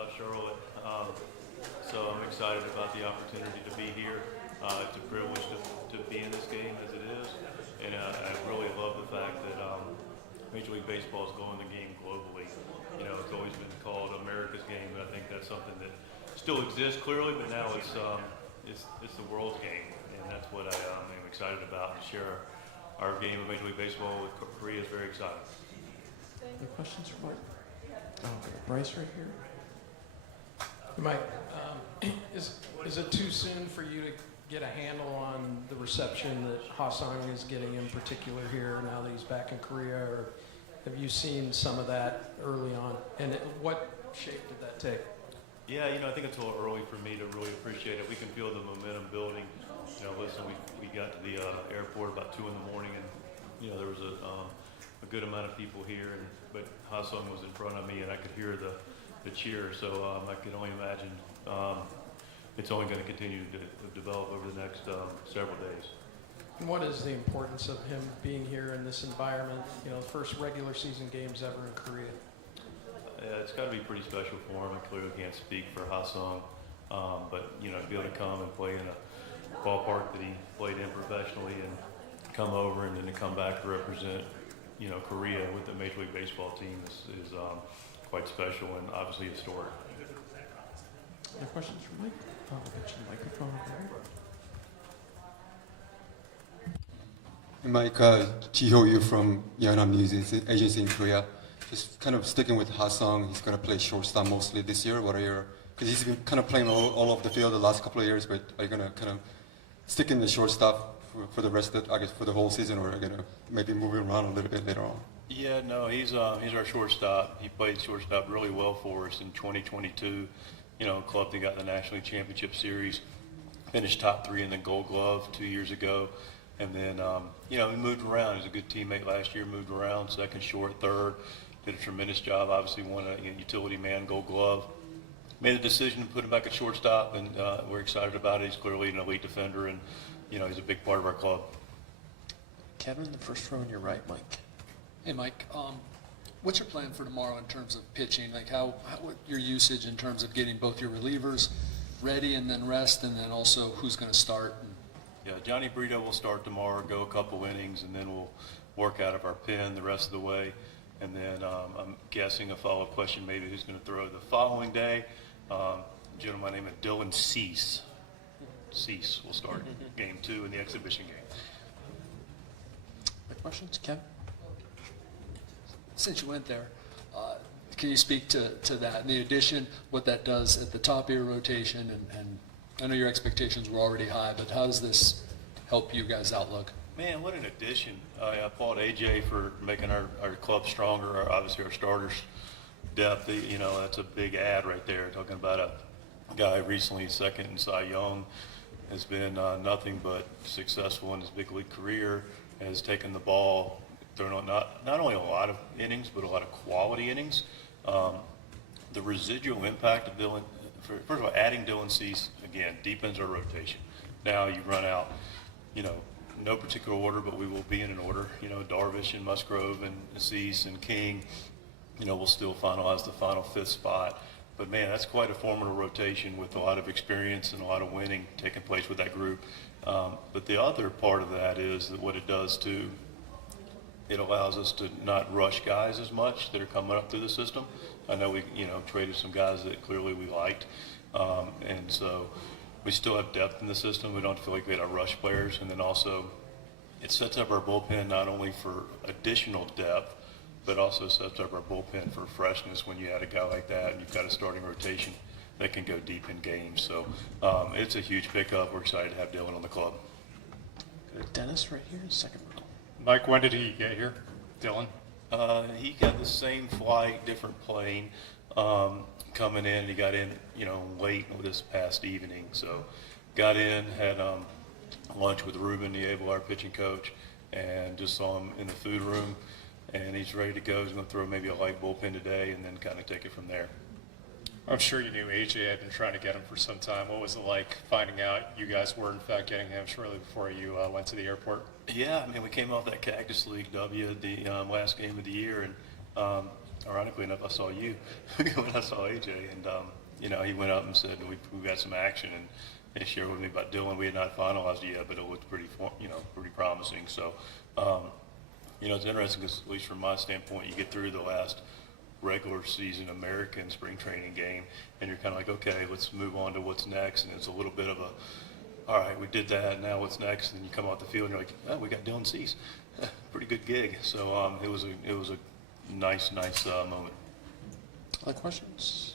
about Charlotte. So I'm excited about the opportunity to be here. It's a privilege to be in this game as it is, and I really love the fact that Major League Baseball is going the game globally. You know, it's always been called America's game, and I think that's something that still exists clearly, but now it's the world's game, and that's what I am excited about. To share our game of Major League Baseball with Korea is very exciting. Any questions for Mike? Bryce right here. Mike, is it too soon for you to get a handle on the reception that Ha-Sung is getting in particular here now that he's back in Korea, or have you seen some of that early on? And what shape did that take? Yeah, you know, I think it's a little early for me to really appreciate it. We can feel the momentum building. You know, listen, we got to the airport about 2 in the morning, and you know there was a good amount of people here, but Ha-Sung was in front of me, and I could hear the cheer. So I can only imagine it's only going to continue to develop over the next several days. And what is the importance of him being here in this environment? You know, first regular season games ever in Korea. Yeah, it's got to be pretty special for him. I clearly can't speak for Ha-Sung, but you know, to be able to come and play in a ballpark that he played in professionally, and come over and then to come back to represent, you know, Korea with the Major League Baseball team is quite special and obviously historic. Any questions for Mike? I'll get you the microphone over there. Mike, Jiho Yu from Yeonham News Agency in Korea. Just kind of sticking with Ha-Sung, he's going to play shortstop mostly this year. What are your, because he's been kind of playing all over the field the last couple of years, but are you going to kind of stick in the shortstop for the rest of, I guess, for the whole season, or are you going to maybe move him around a little bit later on? Yeah, no, he's our shortstop. He played shortstop really well for us in 2022. You know, club that got the National League Championship Series, finished top 3 in the Gold Glove 2 years ago. And then, you know, he moved around. He was a good teammate last year, moved around, second, short, third. Did a tremendous job, obviously won a utility man, Gold Glove. Made a decision to put him back at shortstop, and we're excited about it. He's clearly an elite defender, and, you know, he's a big part of our club. Kevin, the first row on your right, Mike. Hey, Mike, what's your plan for tomorrow in terms of pitching? Like what your usage in terms of getting both your relievers ready and then rest, and then also who's going to start? Yeah, Johnny Brito will start tomorrow, go a couple innings, and then we'll work out of our pen the rest of the way. And then I'm guessing a follow-up question, maybe who's going to throw the following day. A gentleman named Dylan Cease. Cease will start game 2 in the exhibition game. Any questions, Kevin? Since you went there, can you speak to that? In the addition, what that does at the top of your rotation, and I know your expectations were already high, but how does this help you guys' outlook? Man, what an addition. I applaud AJ for making our club stronger, obviously our starters depth. You know, that's a big add right there. Talking about a guy recently second in Cy Young, has been nothing but successful in his big league career, has taken the ball, thrown on not only a lot of innings, but a lot of quality innings. The residual impact of Dylan, first of all, adding Dylan Cease, again, deepens our rotation. Now you run out, you know, no particular order, but we will be in an order. You know, Darvish and Musgrove and Cease and King, you know, we'll still finalize the final 5th spot. But man, that's quite a formidable rotation with a lot of experience and a lot of winning taking place with that group. But the other part of that is that what it does too, it allows us to not rush guys as much that are coming up through the system. I know we, you know, traded some guys that clearly we liked. And so we still have depth in the system. We don't feel like we had our rush players. And then also it sets up our bullpen not only for additional depth, but also sets up our bullpen for freshness when you add a guy like that and you've got a starting rotation that can go deep in games. So it's a huge pickup. We're excited to have Dylan on the club. Dennis right here, second row. Mike, when did he get here, Dylan? He got the same flight, different plane. Coming in, he got in, you know, late this past evening. So got in, had lunch with Ruben Niebel, our pitching coach, and just saw him in the food room. And he's ready to go. He's going to throw maybe a light bullpen today and then kind of take it from there. I'm sure you knew AJ had been trying to get him for some time. What was it like finding out you guys were in fact getting him shortly before you went to the airport? Yeah, I mean, we came off that Cactus League W, the last game of the year, and ironically enough, I saw you when I saw AJ, and he went up and said we got some action, and he shared with me about Dylan. We had not finalized it yet, but it looked pretty promising. So, it's interesting because at least from my standpoint, you get through the last regular season American spring training game, and you're kind of like, okay, let's move on to what's next, and it's a little bit of a, all right, we did that, now what's next? And you come off the field and you're like, oh, we got Dylan Cease. Pretty good gig. So it was a nice moment. Other questions?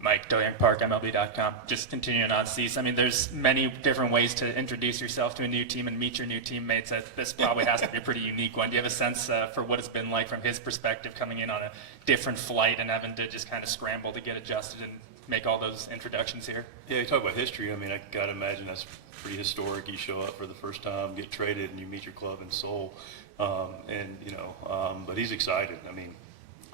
Mike, Doyang Park, MLB.com. Just continuing on Cease. I mean, there's many different ways to introduce yourself to a new team and meet your new teammates. This probably has to be a pretty unique one. Do you have a sense for what it's been like from his perspective coming in on a different flight and having to just kind of scramble to get adjusted and make all those introductions here? Yeah, you talk about history. I mean, I got to imagine that's pretty historic. You show up for the first time, get traded, and you meet your club in Seoul. But he's excited. I mean,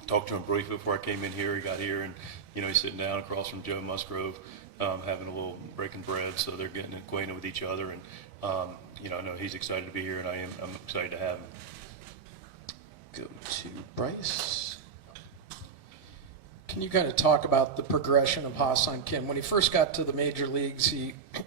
talked to him briefly before I came in here. He got here, and he's sitting down across from Joe Musgrove, having a little breaking bread. So they're getting acquainted with each other, and I know he's excited to be here, and I'm excited to have him. Go to Bryce. Can you kind of talk about the progression of Ha-Seong Kim? When he first got to the major leagues,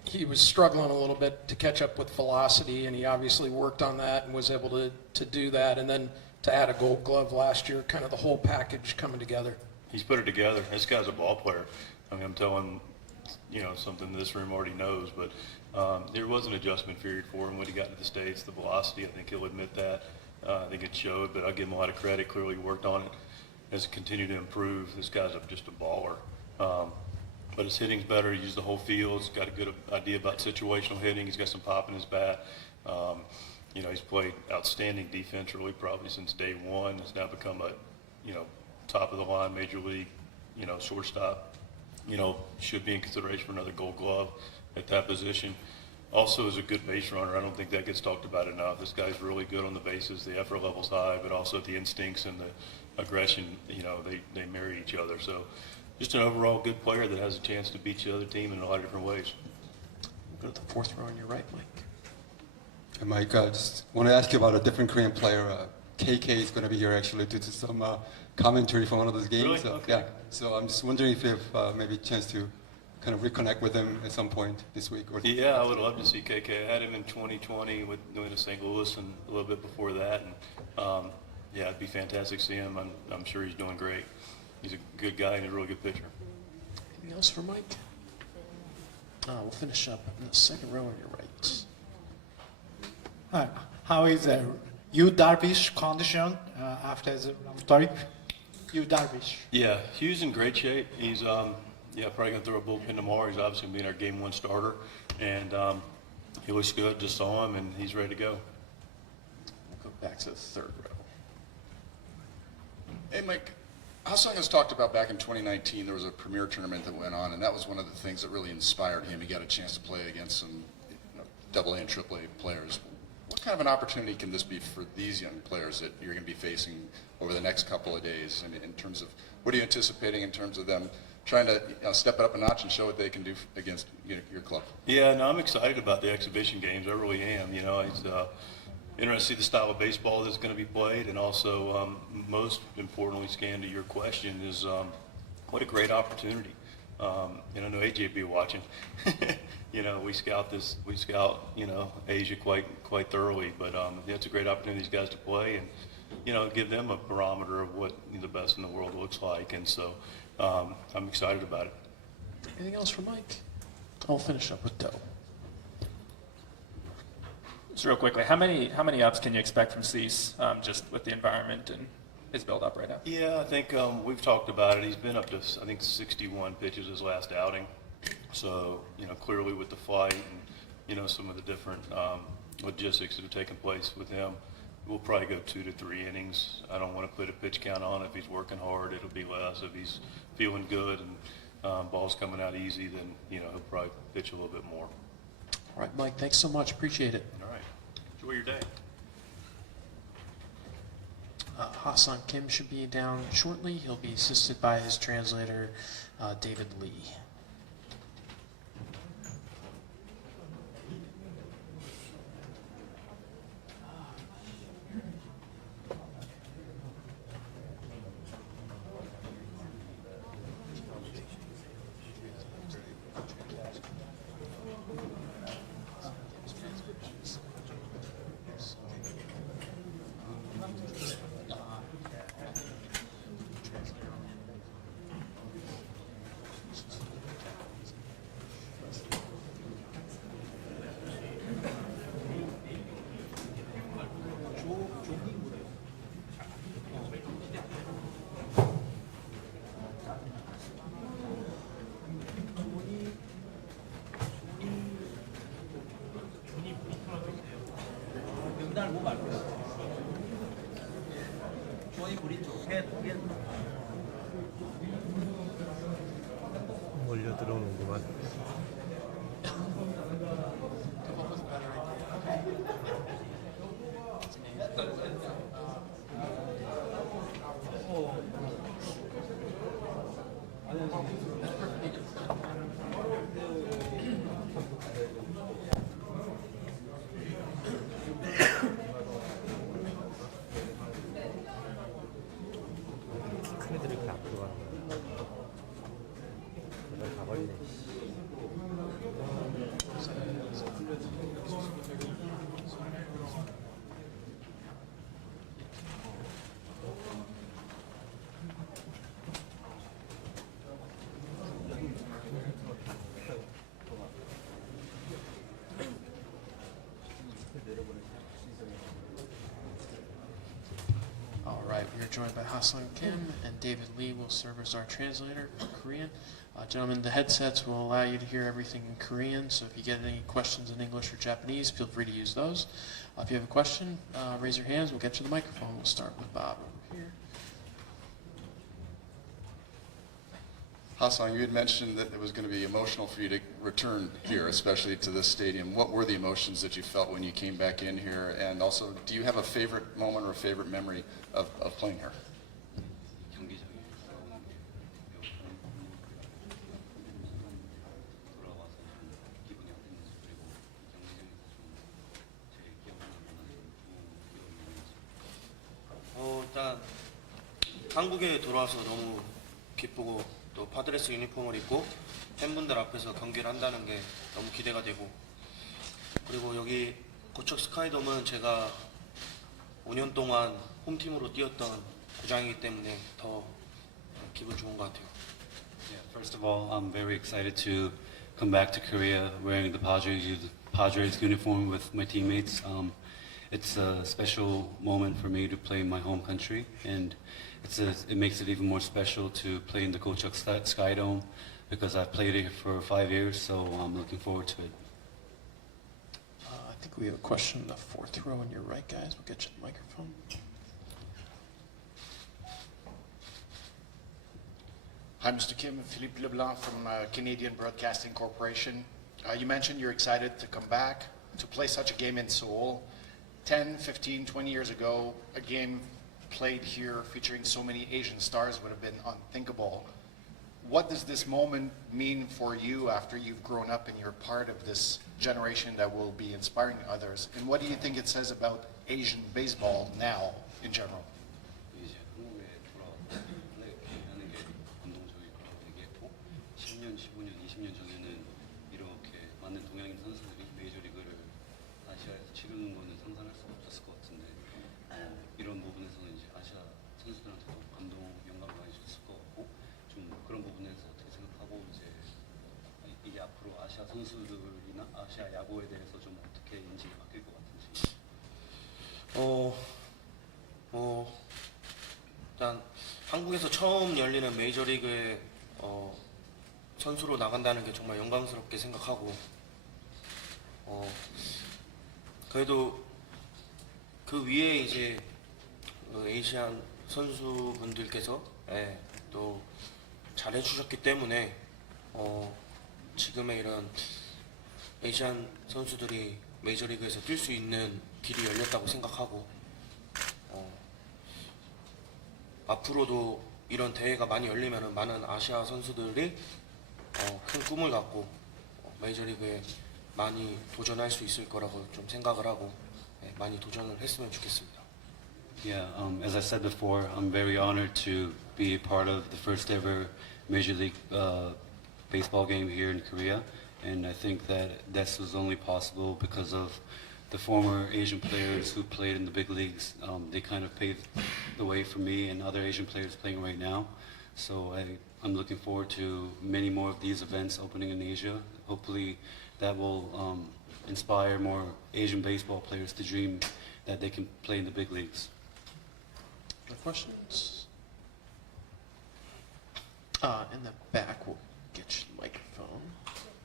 he was struggling a little bit to catch up with velocity, and he obviously worked on that and was able to do that. And then to add a Gold Glove last year, kind of the whole package coming together. He's put it together. This guy's a ball player. I mean, I'm telling something this room already knows, but there was an adjustment period for him when he got to the States. The velocity, I think he'll admit that. I think it showed, but I'll give him a lot of credit. Clearly worked on it. Has continued to improve. This guy's just a baller. But his hitting's better. He used the whole field. He's got a good idea about situational hitting. He's got some pop in his bat. He's played outstanding defense really probably since day one. He's now become a, top of the line major league, shortstop. Should be in consideration for another Gold Glove at that position. Also is a good base runner. I don't think that gets talked about enough. This guy's really good on the bases. The effort level's high, but also the instincts and the aggression, they marry each other. So just an overall good player that has a chance to beat the other team in a lot of different ways. We'll go to the fourth row on your right, Mike. Hey, Mike, I just want to ask you about a different Korean player. KK is going to be here actually to do some commentary from one of those games. Really? So, Okay. yeah. So I'm just wondering if you have maybe a chance to kind of reconnect with him at some point this week. Or Yeah, I would love to see KK. I had him in 2020 doing the St. Louis and a little bit before that. And it'd be fantastic to see him. I'm sure he's doing great. He's a good guy and a really good pitcher. Anything else for Mike? We'll finish up in the second row on your right. Hi. How is Yu Darvish condition after the trip? Yu Darvish. Yeah, Hugh's in great shape. He's probably gonna throw a bullpen tomorrow. He's obviously gonna be our game one starter, and he looks good. Just saw him, and he's ready to go. We'll go back to the third row. Hey, Mike, Ha-Seong has talked about back in 2019, there was a premier tournament that went on, and that was one of the things that really inspired him. He got a chance to play against some AA and AAA players. What kind of an opportunity can this be for these young players that you're going to be facing over the next couple of days? And in terms of, what are you anticipating in terms of them trying to step it up a notch and show what they can do against your club? Yeah, no, I'm excited about the exhibition games. I really am. It's interesting to see the style of baseball that's going to be played, and also, most importantly, Scan, to your question, is what a great opportunity. And I know AJ will be watching. We scout Asia quite thoroughly, but it's a great opportunity for these guys to play and, give them a barometer of what the best in the world looks like. And so I'm excited about it. Anything else for Mike? I'll finish up with Doe. Just real quickly, how many ups can you expect from Cease, just with the environment and his build up right now? Yeah, I think we've talked about it. He's been up to, I think, 61 pitches his last outing. So, clearly with the flight and, some of the different logistics that have taken place with him, we'll probably go 2 to 3 innings. I don't want to put a pitch count on. If he's working hard, it'll be less. If he's feeling good and ball's coming out easy, then, he'll probably pitch a little bit more. All right, Mike, thanks so much. Appreciate it. All right. Enjoy your day. Ha-Seong Kim should be down shortly. He'll be assisted by his translator, David Lee. 몰려 들어오는구만. 큰 애들이 이렇게 앞으로 가는 거야. 내가 가버리네. All right, we are joined by Ha-Sung Kim, and David Lee will serve as our translator for Korean. Gentlemen, the headsets will allow you to hear everything in Korean, so if you get any questions in English or Japanese, feel free to use those. If you have a question, raise your hands, we'll get you the microphone. We'll start with Bob over here. Hassan, you had mentioned that it was going to be emotional for you to return here, especially to this stadium. What were the emotions that you felt when you came back in here? And also, do you have a favorite moment or a favorite memory of playing here? 일단 한국에 돌아와서 너무 기쁘고 또 파드레스 유니폼을 입고 팬분들 앞에서 경기를 한다는 게 너무 기대가 되고, 그리고 여기 고척 스카이돔은 제가 5년 동안 홈팀으로 뛰었던 구장이기 때문에 더 기분 좋은 것 같아요. Yeah, first of all, I'm very excited to come back to Korea wearing the Padres uniform with my teammates. It's a special moment for me to play in my home country, and it makes it even more special to play in the Kochuk Sky Dome because I've played it for 5 years, so I'm looking forward to it. I think we have a question in the fourth row on your right, guys. We'll get you the microphone. Hi, Mr. Kim. Philippe Leblanc from Canadian Broadcasting Corporation. You mentioned you're excited to come back to play such a game in Seoul. 10, 15, 20 years ago, a game played here featuring so many Asian stars would have been unthinkable. What does this moment mean for you after you've grown up and you're part of this generation that will be inspiring others? And what do you think it says about Asian baseball now in general? 이제 한국에 돌아와서 플레이하는 게 감동적일 거라고 얘기했고, 10년, 15년, 20년 전에는 이렇게 많은 동양인 선수들이 메이저리그를 아시아에서 치르는 거는 상상할 수 없었을 것 같은데, 이런 부분에서는 이제 아시아 선수들한테도 감동, 영감 많이 줬을 것 같고, 좀 그런 부분에서 어떻게 생각하고, 이제 이게 앞으로 아시아 선수들이나 아시아 야구에 대해서 좀 어떻게 인식이 바뀔 것 같은지. 일단 한국에서 처음 열리는 메이저리그에 선수로 나간다는 게 정말 영광스럽게 생각하고, 그래도 그 위에 이제 아시안 선수분들께서 또 잘해주셨기 때문에 지금의 이런 아시안 선수들이 메이저리그에서 뛸 수 있는 길이 열렸다고 생각하고, 앞으로도 이런 대회가 많이 열리면 많은 아시아 선수들이 큰 꿈을 갖고 메이저리그에 많이 도전할 수 있을 거라고 좀 생각을 하고, 많이 도전을 했으면 좋겠습니다. Yeah, as I said before, I'm very honored to be a part of the first ever Major League baseball game here in Korea, and I think that this was only possible because of the former Asian players who played in the big leagues. They kind of paved the way for me and other Asian players playing right now. So I'm looking forward to many more of these events opening in Asia. Hopefully that will inspire more Asian baseball players to dream that they can play in the big leagues. Other questions? In the back, we'll get you the microphone.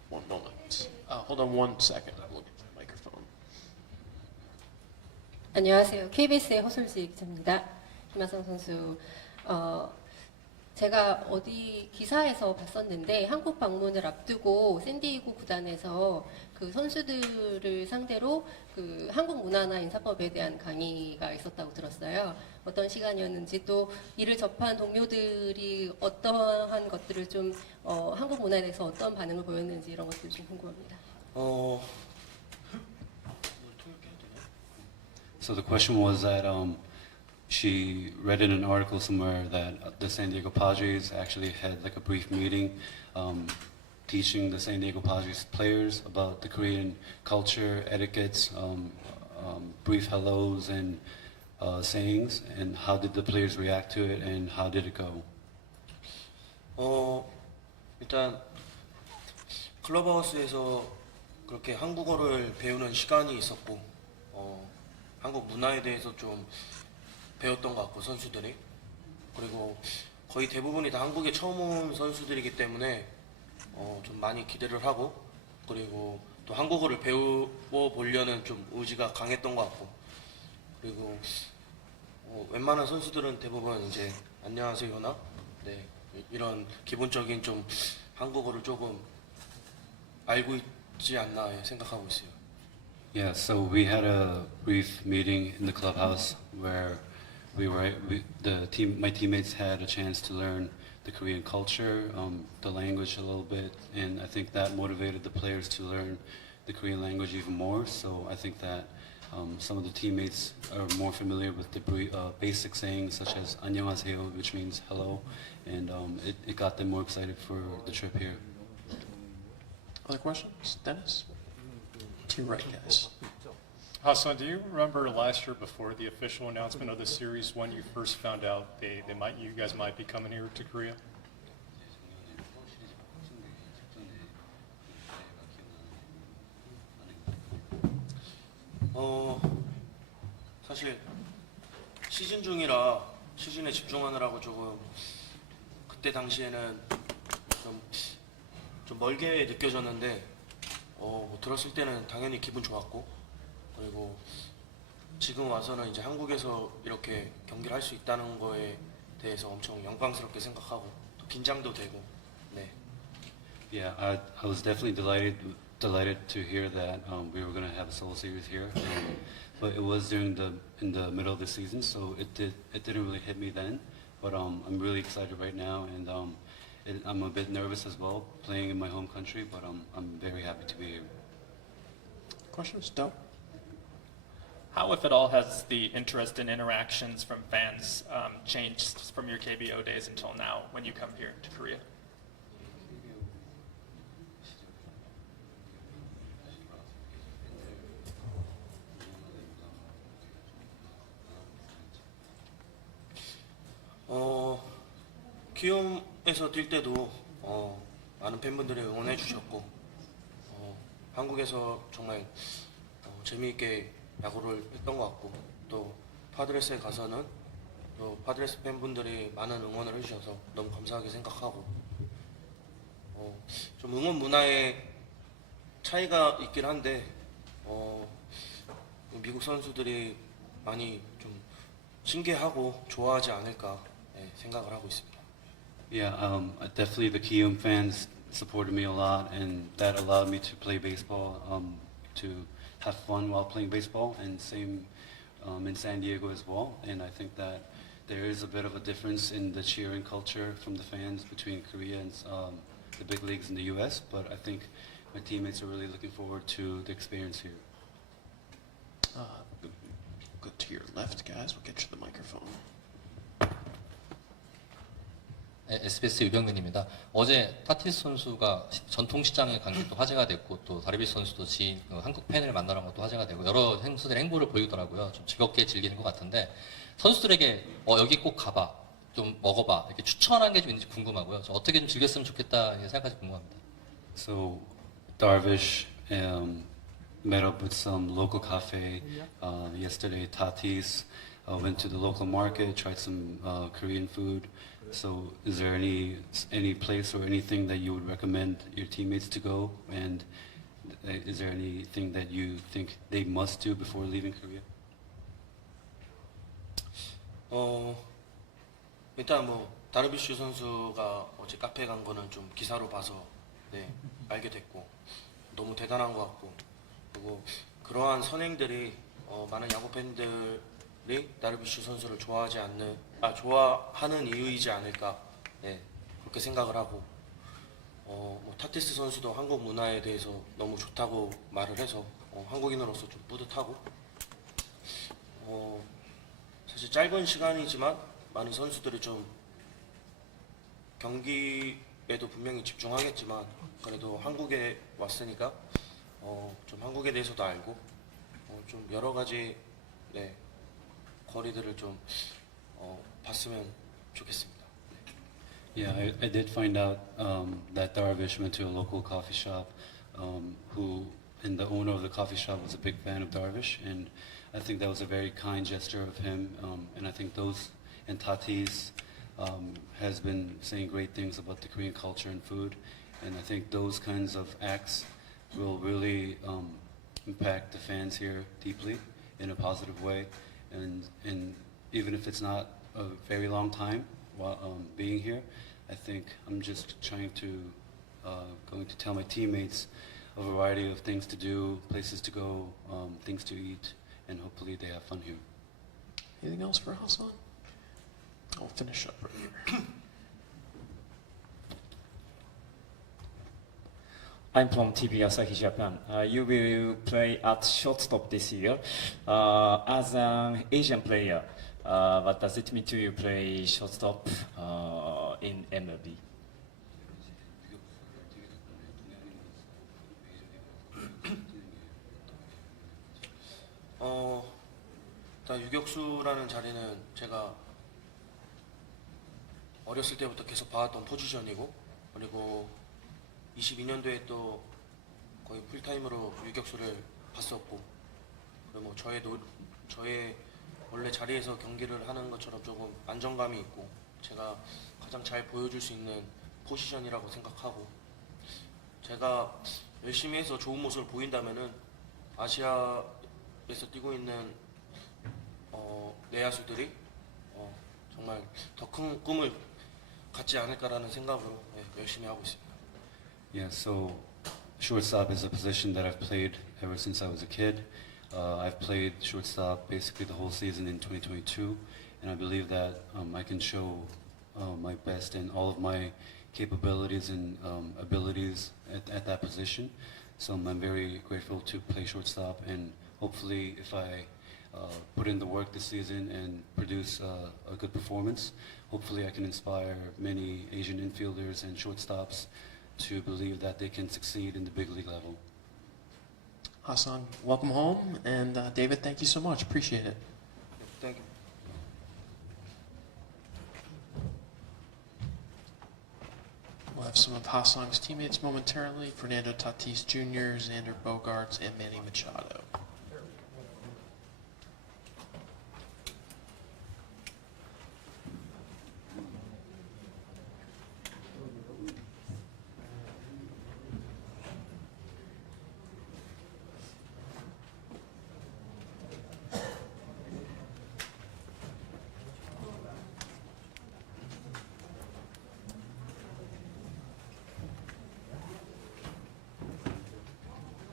One moment. Hold on 1 second. We'll get the microphone. 안녕하세요. KBS의 허솔지 기자입니다. 김하성 선수, 제가 어디 기사에서 봤었는데 한국 방문을 앞두고 샌디에이고 구단에서 그 선수들을 상대로 그 한국 문화나 인사법에 대한 강의가 있었다고 들었어요. 어떤 시간이었는지, 또 이를 접한 동료들이 어떠한 것들을 좀 한국 문화에 대해서 어떤 반응을 보였는지 이런 것들 좀 궁금합니다. So the question was that she read in an article somewhere that the San Diego Padres actually had like a brief meeting teaching the San Diego Padres players about the Korean culture, etiquettes, brief hellos and sayings, and how did the players react to it and how did it go? 일단 클럽하우스에서 그렇게 한국어를 배우는 시간이 있었고, 한국 문화에 대해서 좀 배웠던 것 같고, 선수들이. 그리고 거의 대부분이 다 한국에 처음 온 선수들이기 때문에 좀 많이 기대를 하고, 그리고 또 한국어를 배워보려는 좀 의지가 강했던 것 같고, 그리고 웬만한 선수들은 대부분 이제 안녕하세요나 네, 이런 기본적인 좀 한국어를 조금 알고 있지 않나 생각하고 있어요. Yeah, so we had a brief meeting in the clubhouse where my teammates had a chance to learn the Korean culture, the language a little bit, and I think that motivated the players to learn the Korean language even more. So I think that some of the teammates are more familiar with the basic sayings such as 안녕하세요, which means hello, and it got them more excited for the trip here. Other questions? Dennis? To your right, guys. Hassan, do you remember last year before the official announcement of the series when you first found out you guys might be coming here to Korea? 사실 시즌 중이라 시즌에 집중하느라고 조금 그때 당시에는 좀 멀게 느껴졌는데 뭐 들었을 때는 당연히 기분 좋았고, 그리고 지금 와서는 이제 한국에서 이렇게 경기를 할 수 있다는 거에 대해서 엄청 영광스럽게 생각하고 또 긴장도 되고. 네. Yeah, I was definitely delighted to hear that we were going to have a Seoul series here, but it was in the middle of the season, so it didn't really hit me then. But I'm really excited right now, and I'm a bit nervous as well, playing in my home country, but I'm very happy to be here. Questions? No? How, if at all, has the interest in interactions from fans changed from your KBO days until now when you come here to Korea? 키움에서 뛸 때도 많은 팬분들이 응원해 주셨고, 한국에서 정말 재미있게 야구를 했던 것 같고, 또 파드레스에 가서는 또 파드레스 팬분들이 많은 응원을 해주셔서 너무 감사하게 생각하고, 좀 응원 문화에 차이가 있긴 한데 미국 선수들이 많이 좀 신기하고 좋아하지 않을까 생각을 하고 있습니다. Yeah, definitely the Kium fans supported me a lot, and that allowed me to play baseball, to have fun while playing baseball, and same in San Diego as well. And I think that there is a bit of a difference in the cheering culture from the fans between Korea and the big leagues in the U.S., but I think my teammates are really looking forward to the experience here. Go to your left, guys. We'll get you the microphone. SBS 유병민입니다. 어제 타티스 선수가 전통시장에 간 게 또 화제가 됐고, 또 다르비스 선수도 한국 팬을 만나는 것도 화제가 되고, 여러 선수들의 행보를 보이더라고요. 좀 즐겁게 즐기는 것 같은데, 선수들에게 여기 꼭 가봐, 좀 먹어봐, 이렇게 추천한 게 좀 있는지 궁금하고요. 어떻게 좀 즐겼으면 좋겠다 생각까지 궁금합니다. So Darvish met up with some local cafe yesterday. Tatis went to the local market, tried some Korean food. So is there any place or anything that you would recommend your teammates to go? And is there anything that you think they must do before leaving Korea? 일단 뭐 다르비슈 선수가 어제 카페 간 거는 좀 기사로 봐서 네, 알게 됐고 너무 대단한 것 같고 그리고 그러한 선행들이 많은 야구 팬들이 다르비슈 선수를 좋아하는 이유이지 않을까 네, 그렇게 생각을 하고 뭐 타티스 선수도 한국 문화에 대해서 너무 좋다고 말을 해서 한국인으로서 좀 뿌듯하고 사실 짧은 시간이지만 많은 선수들이 좀 경기에도 분명히 집중하겠지만 그래도 한국에 왔으니까 좀 한국에 대해서도 알고 좀 여러 가지 네, 거리들을 좀 봤으면 좋겠습니다. Yeah, I did find out that Darvish went to a local coffee shop and the owner of the coffee shop was a big fan of Darvish, and I think that was a very kind gesture of him, and I think and Tatis has been saying great things about the Korean culture and food, and I think those kinds of acts will really impact the fans here deeply in a positive way, and even if it's not a very long time while being here, I think I'm just trying to going to tell my teammates a variety of things to do, places to go, things to eat, and hopefully they have fun here. Anything else for Hassan? I'll finish up right here. I'm from TV Asahi Japan. You will play at shortstop this year. As an Asian player, what does it mean to you play shortstop in MLB? 일단 유격수라는 자리는 제가 어렸을 때부터 계속 봐왔던 포지션이고 그리고 22년도에 또 거의 풀타임으로 유격수를 봤었고 그리고 뭐 저의 원래 자리에서 경기를 하는 것처럼 조금 안정감이 있고 제가 가장 잘 보여줄 수 있는 포지션이라고 생각하고 제가 열심히 해서 좋은 모습을 보인다면은 아시아에서 뛰고 있는 내야수들이 정말 더 큰 꿈을 갖지 않을까라는 생각으로 열심히 하고 있습니다. Yeah, so shortstop is a position that I've played ever since I was a kid. I've played shortstop basically the whole season in 2022, and I believe that I can show my best and all of my capabilities and abilities at that position. So I'm very grateful to play shortstop, and hopefully if I put in the work this season and produce a good performance, hopefully I can inspire many Asian infielders and shortstops to believe that they can succeed in the big league level. Hassan, welcome home, and David, thank you so much. Appreciate it. Thank you. We'll have some of Hassan's teammates momentarily: Fernando Tatis Jr., Xander Bogaerts, and Manny Machado.